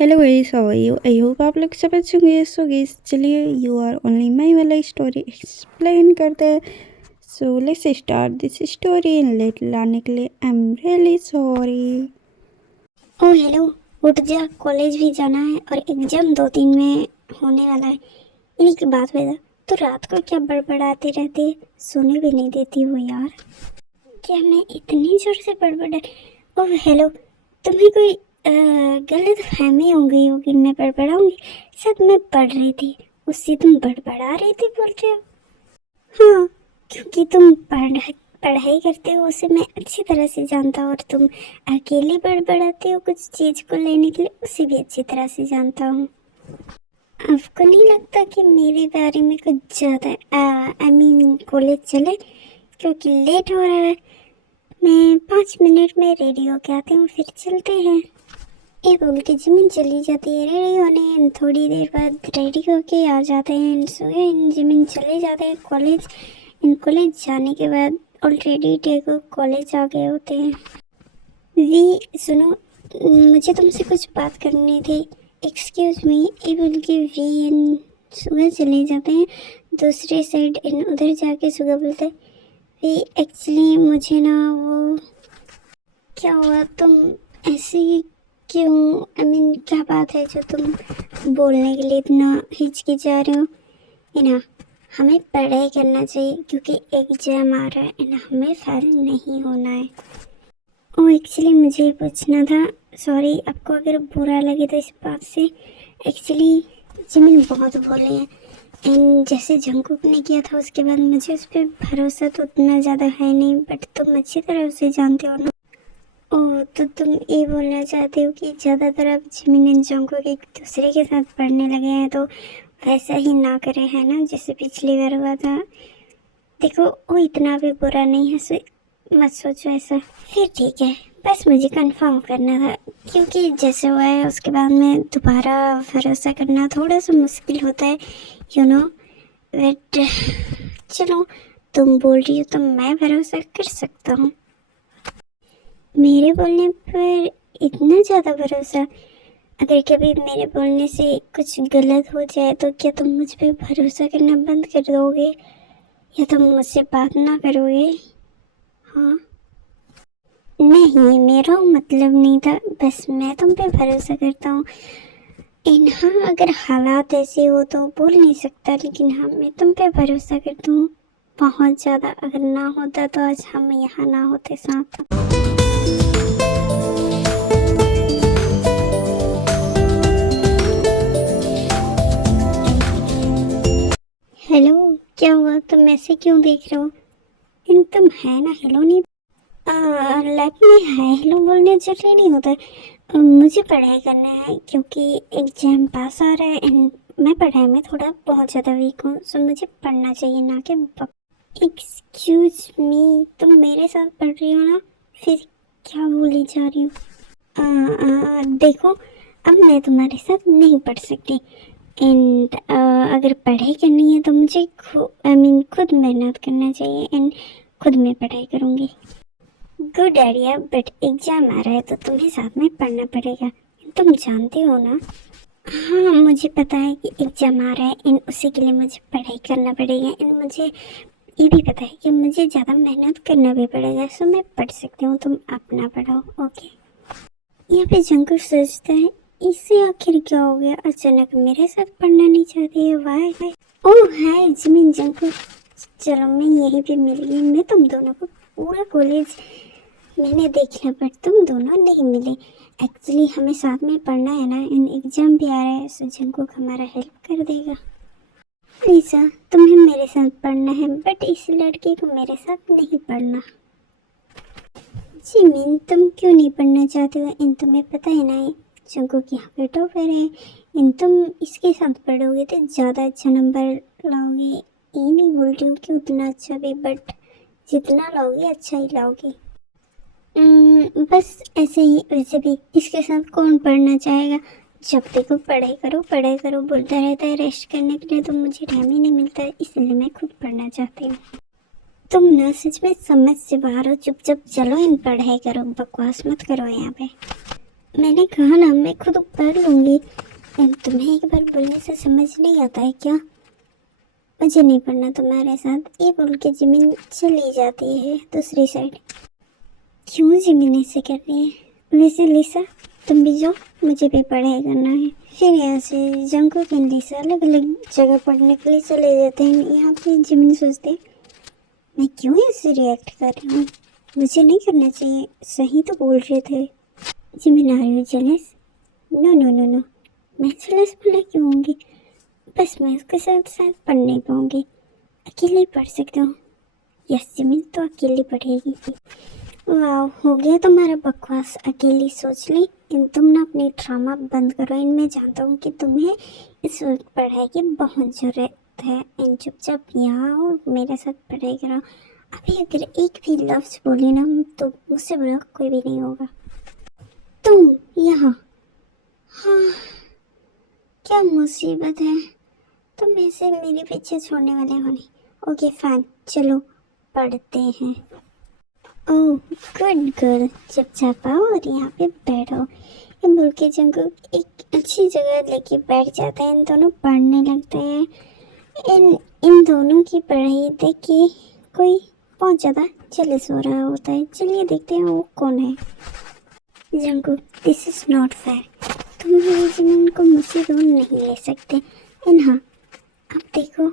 Hello guys, how are you? I hope आप लोग सब अच्छे होंगे। सो गाइस, चलिए यू आर ओनली माई वाला स्टोरी एक्सप्लेन करते हैं। So let's start this story in late लाने के लिए I am really sorry. Oh hello. उठ जा, कॉलेज भी जाना है और एग्जाम 2 दिन में होने वाला है। इन्हीं की बात हुई तो रात को क्या बड़बड़ाती रहती है, सोने भी नहीं देती हो यार। क्या मैं इतनी जोर से बड़बड़ा? Oh hello. तुम्हें कोई गलत फहमी हो गई होगी, मैं बड़बड़ाऊंगी? शायद मैं पढ़ रही थी, उससे तुम बड़बड़ा रही थी बोल रहे हो। हाँ, क्योंकि तुम पढ़ाई करते हो उसे मैं अच्छी तरह से जानता हूँ, और तुम अकेले बड़बड़ाते हो कुछ चीज को लेने के लिए, उसे भी अच्छी तरह से जानता हूँ। आपको नहीं लगता कि मेरे बारे में कुछ ज़्यादा आई मीन कॉलेज चले, क्योंकि लेट हो रहा है। मैं 5 मिनट में रेडी होके आती हूँ, फिर चलते हैं। ये बोल के जिमिन चली जाती है रेडी होने। थोड़ी देर बाद रेडी होके आ जाते हैं, जिमिन चले जाते हैं कॉलेज। इन कॉलेज जाने के बाद ऑलरेडी टेको कॉलेज आ गए होते हैं। वी सुनो, मुझे तुमसे कुछ बात करनी थी। एक्सक्यूज मी, ये बोल के वी इन सुगा चले जाते हैं दूसरे साइड। इन उधर जाके सुगा बोलते हैं, वी एक्चुअली मुझे ना वो क्या हुआ, तुम ऐसे ही क्यों? आई मीन क्या बात है जो तुम बोलने के लिए इतना हिचकिचा रहे हो? ना, हमें पढ़ाई करना चाहिए क्योंकि एग्जाम आ रहा है ना, हमें फेल नहीं होना है। ओ एक्चुअली मुझे ये पूछना था, सॉरी आपको अगर बुरा लगे तो इस बात से। एक्चुअली जिमिन बहुत भोले हैं, एंड जैसे जंगकुक ने किया था उसके बाद मुझे उस पर भरोसा तो उतना ज़्यादा है नहीं, बट तुम अच्छी तरह उसे जानते हो ना। ओह, तो तुम ये बोलना चाहते हो कि ज़्यादातर अब जिमिन एंड जंगकुक एक दूसरे के साथ पढ़ने लगे हैं, तो वैसा ही ना करें, है ना, जैसे पिछली बार हुआ था। देखो वो इतना भी बुरा नहीं है, मत सोचो ऐसा। फिर ठीक है, बस मुझे कंफर्म करना था, क्योंकि जैसे हुआ है उसके बाद में दोबारा भरोसा करना थोड़ा सा मुश्किल होता है, यू नो। बट चलो, तुम बोल रही हो तो मैं भरोसा कर सकता हूँ। मेरे बोलने पर इतना ज़्यादा भरोसा? अगर कभी मेरे बोलने से कुछ गलत हो जाए तो क्या तुम मुझ पर भरोसा करना बंद कर दोगे, या तुम मुझसे बात ना करोगे? हाँ, नहीं, मेरा मतलब नहीं था, बस मैं तुम पे भरोसा करता हूँ। इन हाँ, अगर हालात ऐसे हो तो बोल नहीं सकता, लेकिन हाँ मैं तुम पे भरोसा करता हूँ बहुत ज़्यादा। अगर ना होता तो आज हम यहाँ ना होते साथ। हेलो, क्या हुआ? तुम ऐसे क्यों देख रहे हो? इन तुम है ना, हेलो नहीं लाइफ में हाय हेलो बोलने जरूरी नहीं होता है। मुझे पढ़ाई करना है क्योंकि एग्जाम पास आ रहा है, एंड मैं पढ़ाई में थोड़ा बहुत ज़्यादा वीक हूँ, सो मुझे पढ़ना चाहिए ना कि एक्सक्यूज मी, तुम मेरे साथ पढ़ रही हो ना, फिर क्या बोली जा रही हो? देखो, अब मैं तुम्हारे साथ नहीं पढ़ सकती, एंड अगर पढ़ाई करनी है तो मुझे आई मीन खुद मेहनत करना चाहिए, एंड खुद मैं पढ़ाई करूँगी। गुड आइडिया, बट एग्जाम आ रहा है तो तुम्हें साथ में पढ़ना पड़ेगा, तुम जानते हो ना। हाँ, मुझे पता है कि एग्जाम आ रहा है, एंड उसी के लिए मुझे पढ़ाई करना पड़ेगा, एंड मुझे ये भी पता है कि मुझे ज़्यादा मेहनत करना भी पड़ेगा, सो मैं पढ़ सकती हूँ, तुम अपना पढ़ाओ, ओके। यहाँ पे जंकुक सोचता है, इससे आखिर क्या हो गया, अचानक मेरे साथ पढ़ना नहीं चाहती है, वाई? ओह हाय जिमिन, जंकुक, चलो मैं यहीं पे मिल गई। मैं तुम दोनों को पूरा कॉलेज मैंने देख लिया, बट तुम दोनों नहीं मिले। एक्चुअली हमें साथ में पढ़ना है ना, इन एग्जाम भी आ रहा है, सो जंकुक हमारा हेल्प कर देगा। लिसा, तुम्हें मेरे साथ पढ़ना है, बट इस लड़के को मेरे साथ नहीं पढ़ना। जिमिन, तुम क्यों नहीं पढ़ना चाहते हो? इन तुम्हें पता है ना, जंकुक यहाँ पे टॉपर है, इन तुम इसके साथ पढ़ोगे तो ज़्यादा अच्छा नंबर लाओगे। ये नहीं बोल रही हूँ कि उतना अच्छा भी, बट जितना लाओगे अच्छा ही लाओगे। बस ऐसे ही, वैसे भी इसके साथ कौन पढ़ना चाहेगा? जब देखो पढ़ाई करो बोलता रहता है, रेस्ट करने के लिए तो मुझे टाइम ही नहीं मिलता है, इसलिए मैं खुद पढ़ना चाहती हूँ। तुम ना सच में समझ से बाहर हो, चुपचाप चलो इन पढ़ाई करो, बकवास मत करो यहाँ पे। मैंने कहा ना मैं खुद पढ़ लूँगी। तुम्हें एक बार बोलने से समझ नहीं आता है क्या? मुझे नहीं पढ़ना तुम्हारे साथ, ये बोल के जिमिन चली जाती है दूसरी साइड। क्यों जिमिन ऐसे कर रही है? वैसे लिसा तुम भी जाओ, मुझे भी पढ़ाई करना है। फिर यहाँ से जंगकुक एंड लिसा अलग अलग जगह पढ़ने के लिए चले जाते हैं। यहाँ पे जिमिन सोचते हैं मैं क्यों ऐसे रिएक्ट कर रही हूँ, मुझे नहीं करना चाहिए, सही तो बोल रहे थे। Jimin are you jealous? No no no no, मैं जेलस भला क्यों होंगी? बस मैं उसके साथ साथ पढ़ नहीं पाऊंगी, अकेले पढ़ सकती हूँ। यस जिमिन तो अकेली पढ़ेगी। वाह, हो गया तुम्हारा बकवास, अकेली सोच ली। तुम ना अपनी ड्रामा बंद करो। इनमें जानता हूँ कि तुम्हें इस वक्त पढ़ाई की बहुत ज़रूरत है। इन चुपचाप यहाँ और मेरे साथ पढ़ाई करो। अभी अगर एक भी लफ्ज़ बोली ना तो मुझसे बुरा कोई भी नहीं होगा। तुम यहाँ? हाँ, क्या मुसीबत है, तुम ऐसे मेरे पीछे छोड़ने वाले हो नहीं। ओके फाइन, चलो पढ़ते हैं। ओह गुड गर्ल, चुपचाप आओ और यहाँ पे बैठो। ये बोल के जंगकुक एक अच्छी जगह लेके बैठ जाते हैं। इन दोनों पढ़ने लगते हैं। इन दोनों की पढ़ाई देख के कोई बहुत ज़्यादा जेलस हो रहा होता है। चलिए देखते हैं वो कौन है। Jungkook, this is not fair, तुम मेरी ज़मीन को मुझसे दूर नहीं ले सकते। हाँ, अब देखो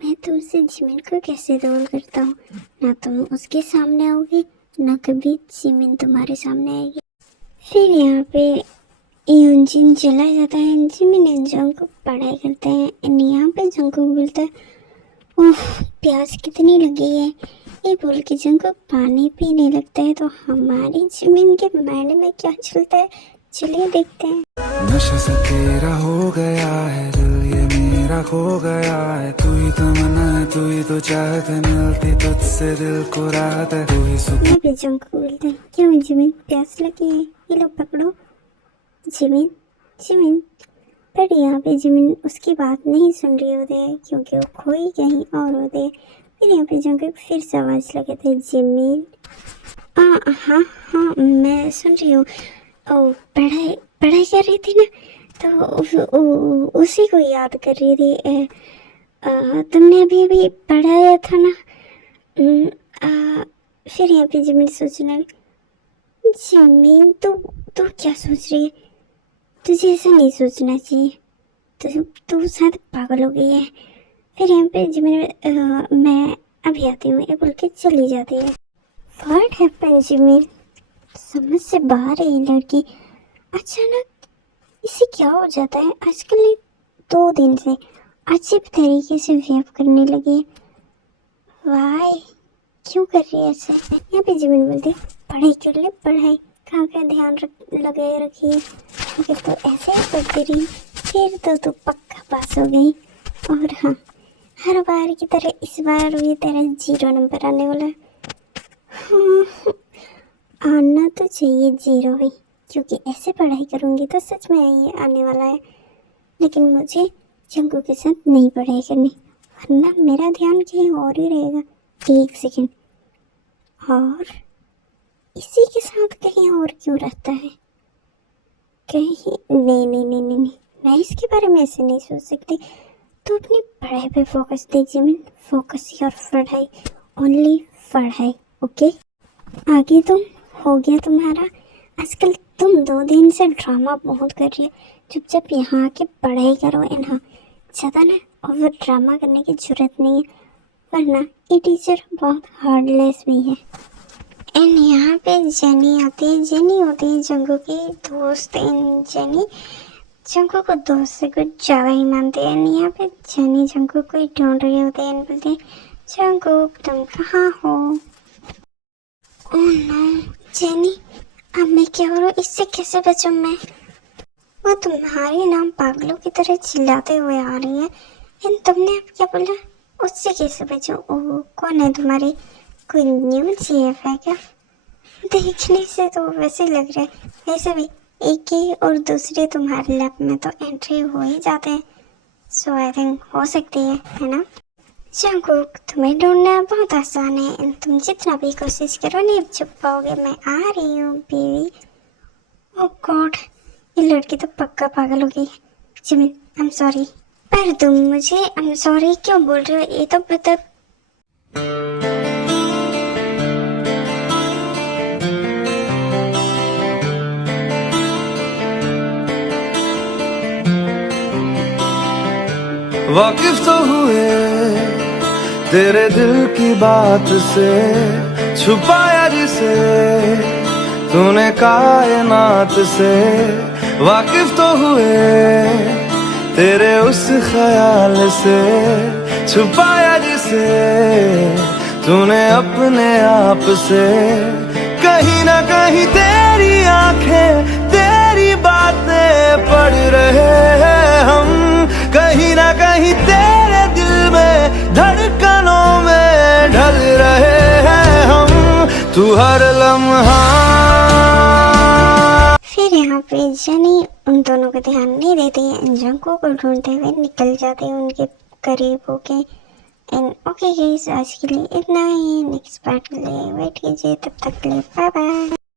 मैं तुमसे जिमिन को कैसे दूर करता हूँ। ना तुम उसके सामने आओगी, ना कभी जिमिन तुम्हारे सामने आएगी। फिर यहाँ पे यूनजिन चला जाता है। जिमिन एंड जंगकुक पढ़ाई करते हैं। यहाँ पे जंगकुक बोलता है ओह प्यास कितनी लगी है। ये बोल के जंगकुक पानी पीने लगता है। तो हमारी जिमिन के माइंड में क्या चलता है, चलिए देखते हैं। नशा सा तेरा हो गया है, दिल ये मेरा खो गया है। तू ही तो मना है, तू ही तो चाहत है, मिलती तुझसे दिल को राहत है। तू ही सुकून। मैं भी जंगकुक बोलता है क्यों जिमिन प्यास लगी है, ये लो पकड़ो। जिमिन जिमिन, पर यहाँ पे जिमिन उसकी बात नहीं सुन रही होती है क्योंकि वो खोई कहीं और होते हैं। फिर यहाँ पे जंगकुक फिर से आवाज़ लगाते हैं जिमिन। हाँ हाँ मैं सुन रही हूँ। ओ पढ़ाई पढ़ाई कर रही थी ना, तो उसी को याद कर रही थी। तुमने अभी अभी पढ़ाया था ना। फिर यहाँ पे जिमिन सोचने लगी जिमिन तू क्या सोच रही है, तुझे ऐसा नहीं सोचना चाहिए, तू शायद पागल हो गई है। फिर यहाँ पे जिमिन मैं अभी आती हूँ ये बोल के चली जाती है। व्हाट हैपेंड जिमिन, समझ से बाहर है ये लड़की। अचानक इसे क्या हो जाता है, आजकल ये 2 दिन से अजीब तरीके से बिहेव करने लगी। वाई क्यों कर रही है ऐसे? यहाँ पे जिमिन बोलती पढ़ाई कर ले, पढ़ाई कहाँ का ध्यान लगाए रखिए। अगर तो ऐसे ही पढ़ती रही फिर तो तू पक्का पास हो गई। और हाँ, हर बार की तरह इस बार भी तेरा 0 नंबर आने वाला है। आना तो चाहिए 0 ही, क्योंकि ऐसे पढ़ाई करूँगी तो सच में ये आने वाला है। लेकिन मुझे जंगकुक के साथ नहीं पढ़ाई करनी, वरना मेरा ध्यान कहीं और ही रहेगा। 1 सेकेंड, और इसी के साथ कहीं और क्यों रहता है? कहीं नहीं नहीं नहीं नहीं नहीं, मैं इसके बारे में ऐसे नहीं सोच सकती। तो अपनी पढ़ाई पे focus they Jimin, focus your पढ़ाई, ओनली पढ़ाई। ओके, आगे तुम हो गया तुम्हारा। आजकल तुम 2 दिन से ड्रामा बहुत कर रही है, चुपचाप यहाँ आके पढ़ाई करो। हाँ, ज़्यादा ना ओवर ड्रामा करने की जरूरत नहीं है, वरना ये टीचर बहुत हार्डलेस भी है। एंड यहाँ पे जेनी आती है। जेनी होती है जंगकुक की दोस्त। एंड जेनी जंगकुक को दोस्त से कुछ ज़्यादा ही मानते हैं। यहाँ पे जेनी जंगकुक को ही ढूंढ रही होती है। बोलती है जंगकुक तुम कहाँ हो? ओह नो जेनी, अब मैं क्या करूँ, इससे कैसे बचूं मैं? वो तुम्हारे नाम पागलों की तरह चिल्लाते हुए आ रही है। एंड तुमने अब क्या बोला, उससे कैसे बचूं? ओह कौन है तुम्हारी, कोई न्यू जीएफ है क्या? देखने से तो वैसे लग रहा है, वैसे भी एक ही और दूसरे तुम्हारे लैब में तो एंट्री हो ही जाते हैं, सो आई थिंक हो सकती है ना? जंगकुक तुम्हें ढूंढना बहुत आसान है, तुम जितना भी कोशिश करो नहीं छुप पाओगे। मैं आ रही हूँ बेबी। ओह गॉड, ये लड़की तो पक्का पागल हो गई। Jimin I am sorry. पर तुम मुझे आई एम सॉरी क्यों बोल रहे हो? ये तो बता। वाकिफ तो हुए तेरे दिल की बात से, छुपाया जिसे तूने कायनात से। वाकिफ तो हुए तेरे उस ख्याल से, छुपाया जिसे तूने अपने आप से। कहीं ना कहीं तेरी आंखें तेरी बातें पढ़ रहे हैं हम, कहीं ना कहीं तेरे दिल में धड़कनों में ढल रहे हैं हम। तू हर लम्हा। फिर यहाँ पे जनी उन दोनों को ध्यान नहीं देती है, जंको को ढूंढते हुए निकल जाते हैं उनके करीब होके। एंड ओके गाइस, आज के लिए इतना ही। नेक्स्ट पार्ट के लिए वेट कीजिए, तब तक के लिए बाय बाय।